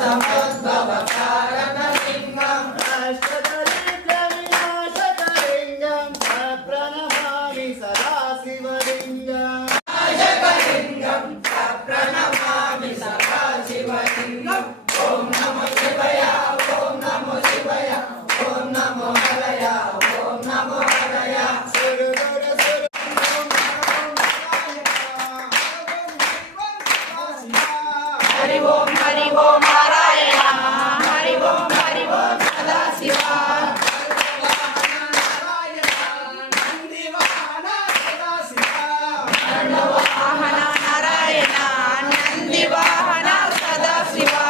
समुद्भव कारणलिङ्गम् अष्टदरिद्रविनाशकलिङ्गं प्रणमामि सदा शिवलिङ्गम् नाशकलिङ्गं प्रणमामि सदा शिवलिङ्गम् ॐ नमो शिवाय ॐ नमो शिवाय ॐ नमो हरय ॐ नमो हरय हरि ओम नारायण हरि ओम सदा शिवा नंदिवाहन नारायण नंदिवाहन सदा शिवा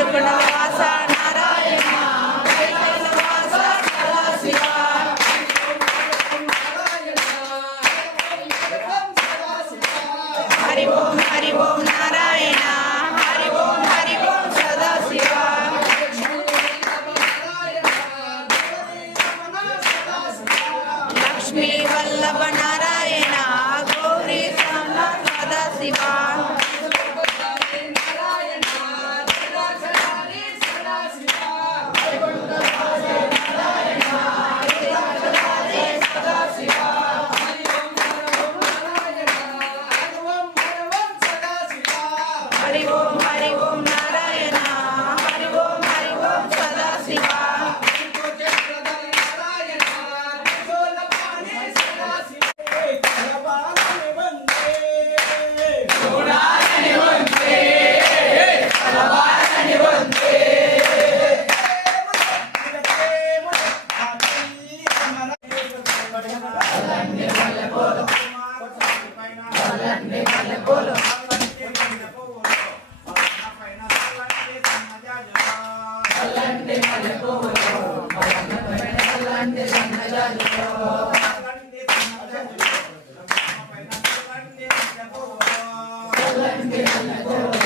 गरुडवास नारायण कैलासवास सदा शिवा हरि ओम नारायण हरि ओम सदा शिवा लक्ष्मी वल्लभ नारायण गौरी सदा शिवा हरि ओम नारायण हरि ओम सदा शिवा Hello.